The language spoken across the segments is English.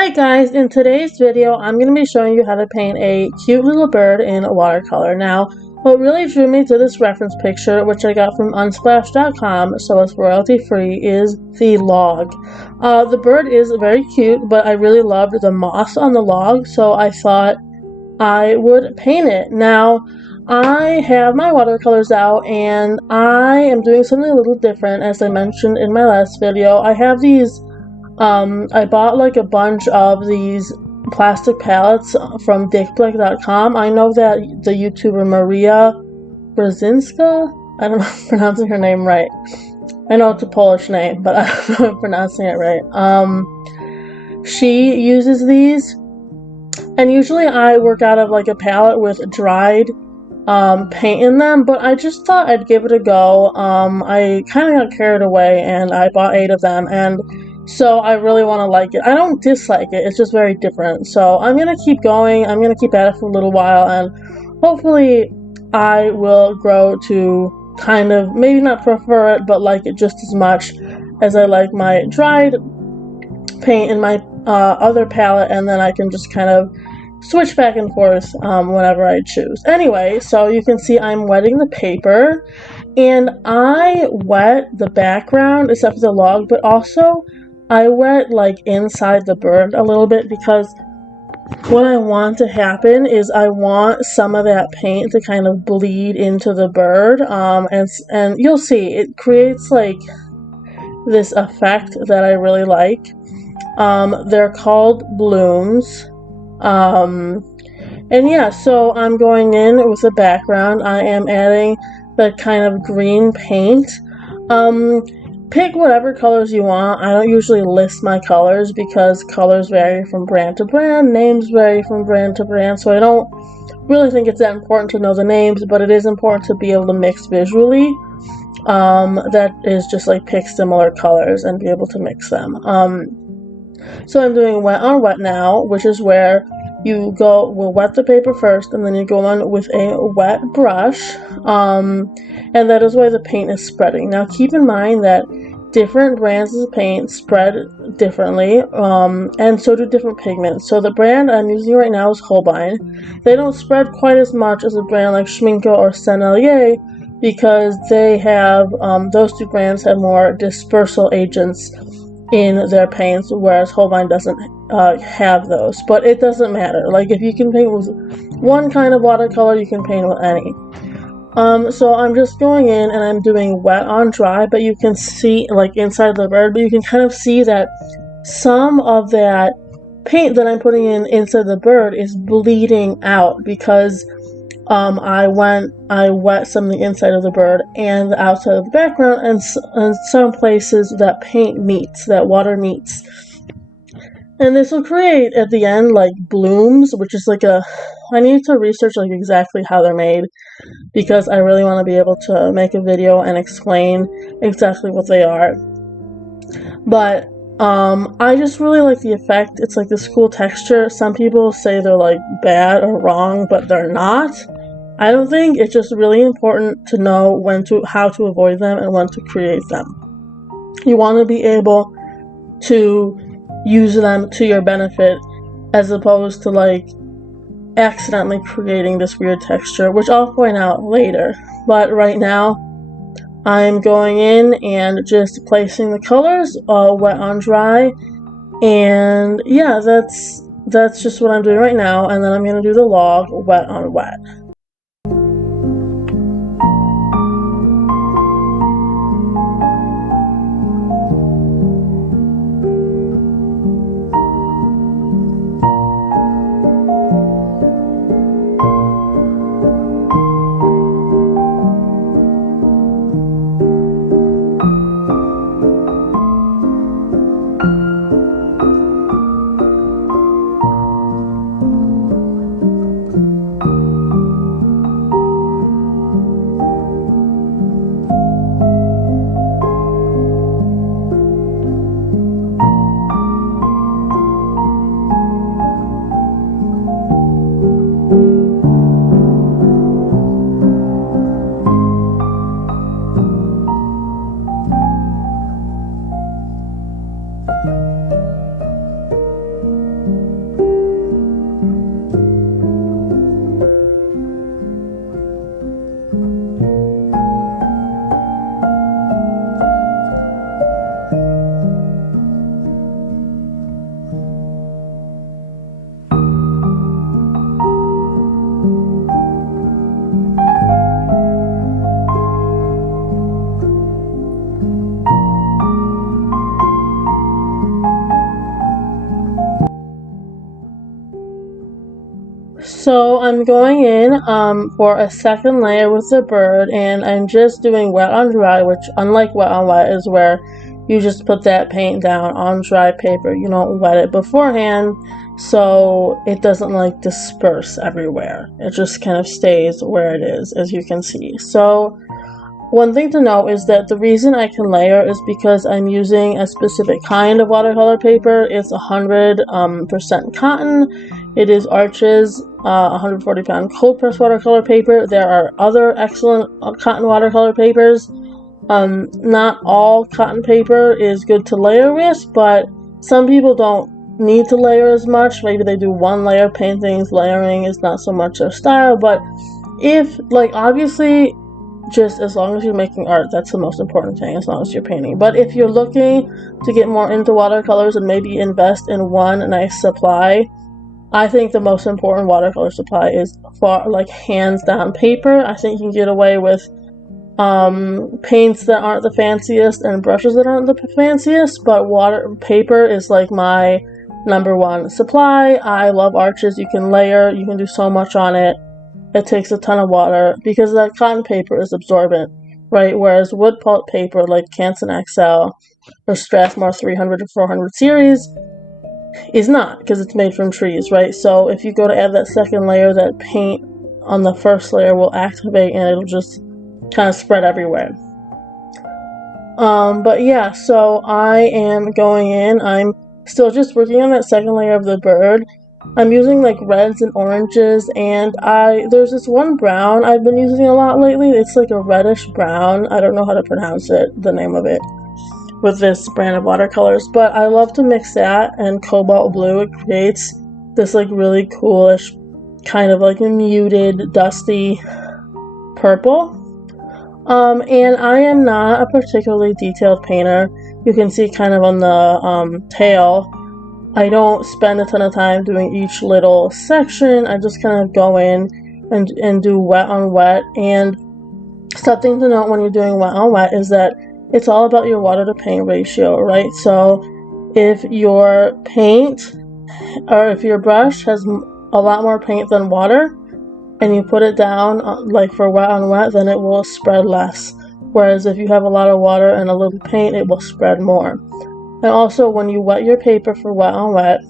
Hi guys, in today's video I'm going to be showing you how to paint a cute little bird in watercolor. Now, what really drew me to this reference picture, which I got from unsplash.com, so it's royalty free, is the log. The bird is very cute, but I really loved the moss on the log, so I thought I would paint it. Now, I have my watercolors out and I am doing something a little different. As I mentioned in my last video, I have these I bought like a bunch of these plastic palettes from dickblick.com. I know that the YouTuber Maria Brzezinska, I don't know if I'm pronouncing her name right. I know it's a Polish name, but I don't know if I'm pronouncing it right. She uses these, and usually I work out of like a palette with dried paint in them, but I just thought I'd give it a go. I kind of got carried away and I bought 8 of them, and so I really want to like it. I don't dislike it, it's just very different. So I'm going to keep going, I'm going to keep at it for a little while, and hopefully I will grow to kind of, maybe not prefer it, but like it just as much as I like my dried paint in my other palette, and then I can just kind of switch back and forth whenever I choose. Anyway, so you can see I'm wetting the paper, and I wet the background except for the log, but also I wet like inside the bird a little bit, because what I want to happen is I want some of that paint to kind of bleed into the bird, and you'll see it creates like this effect that I really like. They're called blooms. And yeah, so I'm going in with the background. I am adding the kind of green paint. Pick whatever colors you want. I don't usually list my colors because colors vary from brand to brand, names vary from brand to brand, so I don't really think it's that important to know the names, but it is important to be able to mix visually. That is just like pick similar colors and be able to mix them. So I'm doing wet on wet now, which is where we'll wet the paper first, and then you go on with a wet brush, and that is why the paint is spreading. Now keep in mind that different brands of paint spread differently, and so do different pigments. So the brand I'm using right now is Holbein. They don't spread quite as much as a brand like Schminko or Sennelier, because they have, those two brands have more dispersal agents in their paints, whereas Holbein doesn't have those. But it doesn't matter. Like, if you can paint with one kind of watercolor, you can paint with any. So I'm just going in and I'm doing wet on dry, but you can see, like, inside the bird, but you can kind of see that some of that paint that I'm putting in inside the bird is bleeding out, because I wet some of the inside of the bird and the outside of the background, and some places that paint meets, that water meets. And this will create, at the end, like blooms, which is like I need to research like exactly how they're made, because I really want to be able to make a video and explain exactly what they are. But I just really like the effect. It's like this cool texture. Some people say they're like bad or wrong, but they're not. I don't think. It's just really important to know how to avoid them and when to create them. You want to be able to use them to your benefit, as opposed to like accidentally creating this weird texture, which I'll point out later. But right now, I'm going in and just placing the colors, wet on dry, and yeah, that's just what I'm doing right now. And then I'm going to do the log, wet on wet. So I'm going in for a second layer with the bird, and I'm just doing wet on dry, which unlike wet on wet is where you just put that paint down on dry paper. You don't wet it beforehand, so it doesn't like disperse everywhere. It just kind of stays where it is, as you can see. So one thing to note is that the reason I can layer is because I'm using a specific kind of watercolor paper. It's 100% cotton. It is Arches 140-pound cold press watercolor paper. There are other excellent cotton watercolor papers. Not all cotton paper is good to layer with, but some people don't need to layer as much. Maybe they do one layer paintings. Layering is not so much their style, but if, like, obviously, just as long as you're making art, that's the most important thing, as long as you're painting. But if you're looking to get more into watercolors and maybe invest in one nice supply, I think the most important watercolor supply is hands down paper. I think you can get away with paints that aren't the fanciest and brushes that aren't the fanciest, but paper is like my number one supply. I love Arches. You can layer, you can do so much on it. It takes a ton of water because that cotton paper is absorbent, right? Whereas wood pulp paper like Canson XL or Strathmore 300 to 400 series is not, because it's made from trees, right? So if you go to add that second layer, that paint on the first layer will activate and it'll just kind of spread everywhere. But yeah, so I am going in. I'm still just working on that second layer of the bird. I'm using like reds and oranges, and there's this one brown I've been using a lot lately. It's like a reddish brown. I don't know how to pronounce it, the name of it, with this brand of watercolors, but I love to mix that and cobalt blue. It creates this like really coolish kind of like a muted, dusty purple. And I am not a particularly detailed painter. You can see kind of on the tail, I don't spend a ton of time doing each little section. I just kind of go in and do wet on wet. And something to note when you're doing wet on wet is that it's all about your water to paint ratio, right? So if your paint or if your brush has a lot more paint than water and you put it down like for wet on wet, then it will spread less. Whereas if you have a lot of water and a little paint, it will spread more. And also, when you wet your paper for wet on wet,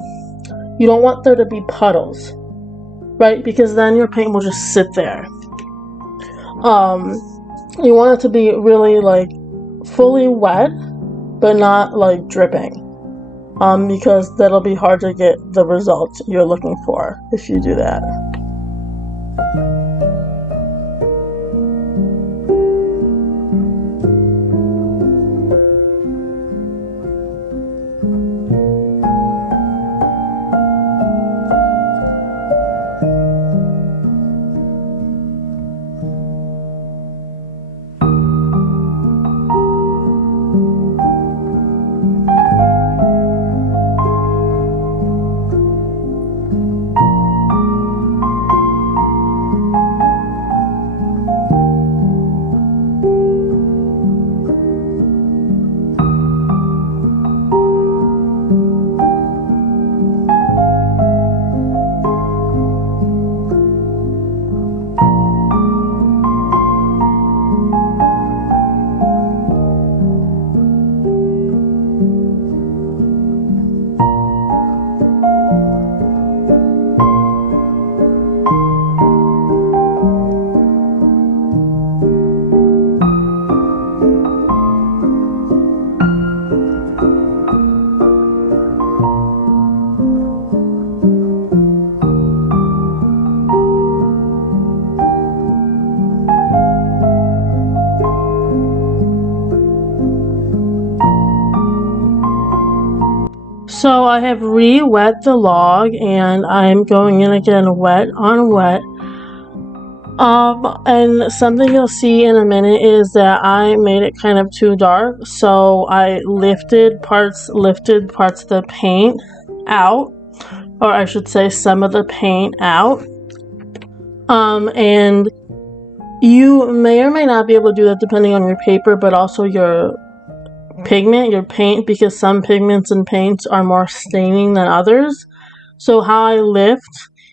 you don't want there to be puddles, right? Because then your paint will just sit there. You want it to be really like fully wet, but not like dripping. Because that'll be hard to get the result you're looking for if you do that. So I have re-wet the log and I'm going in again wet on wet. And something you'll see in a minute is that I made it kind of too dark, so I lifted parts of the paint out, or I should say some of the paint out. And you may or may not be able to do that depending on your paper, but also your pigment, your paint, because some pigments and paints are more staining than others. So how I lift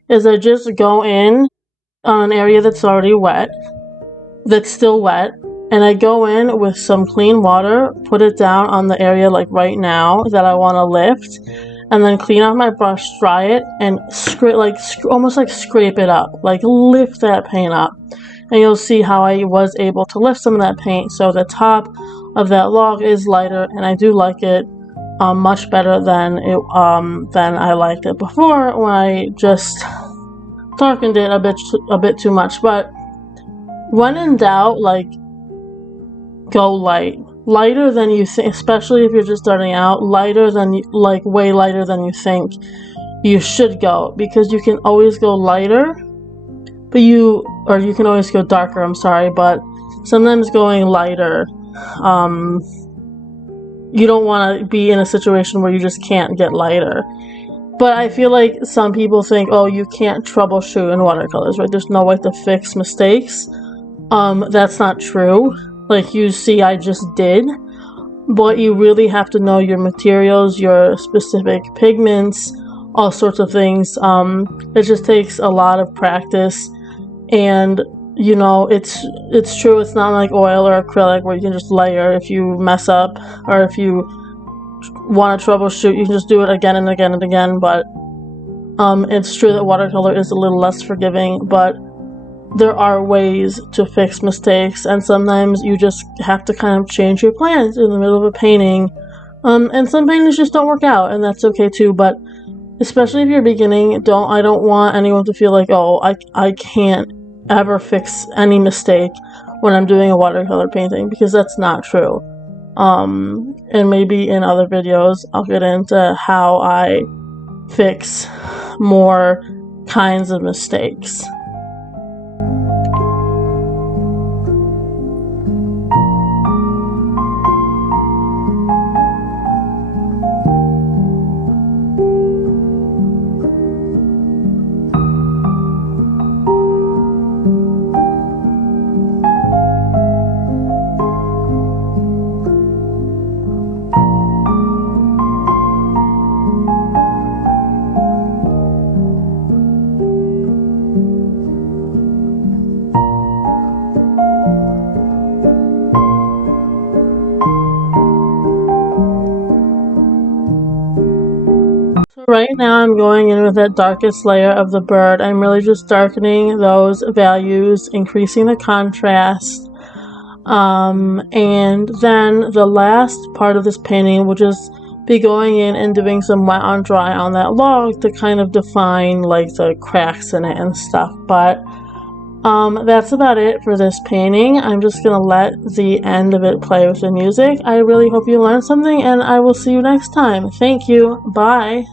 is I just go in on an area that's already wet, that's still wet, and I go in with some clean water, put it down on the area like right now that I want to lift, and then clean off my brush, dry it, and almost like scrape it up, like lift that paint up. And you'll see how I was able to lift some of that paint, so the top of that log is lighter, and I do like it much better than I liked it before when I just darkened it a bit too much. But when in doubt, like, go lighter than you think, especially if you're just starting out, way lighter than you think you should go, because you can always go lighter, you can always go darker, I'm sorry, but sometimes going lighter, you don't want to be in a situation where you just can't get lighter. But I feel like some people think, oh, you can't troubleshoot in watercolors, right? There's no way to fix mistakes. That's not true. Like you see, I just did. But you really have to know your materials, your specific pigments, all sorts of things. It just takes a lot of practice. And, you know, it's true. It's not like oil or acrylic where you can just layer if you mess up, or if you want to troubleshoot, you can just do it again and again and again. But it's true that watercolor is a little less forgiving, but there are ways to fix mistakes, and sometimes you just have to kind of change your plans in the middle of a painting. And some paintings just don't work out, and that's okay too. But especially if you're beginning, I don't want anyone to feel like, oh, I can't ever fix any mistake when I'm doing a watercolor painting, because that's not true. And maybe in other videos I'll get into how I fix more kinds of mistakes. Right now I'm going in with that darkest layer of the bird. I'm really just darkening those values, increasing the contrast. And then the last part of this painting will just be going in and doing some wet on dry on that log to kind of define like the cracks in it and stuff. But that's about it for this painting. I'm just gonna let the end of it play with the music. I really hope you learned something, and I will see you next time. Thank you. Bye.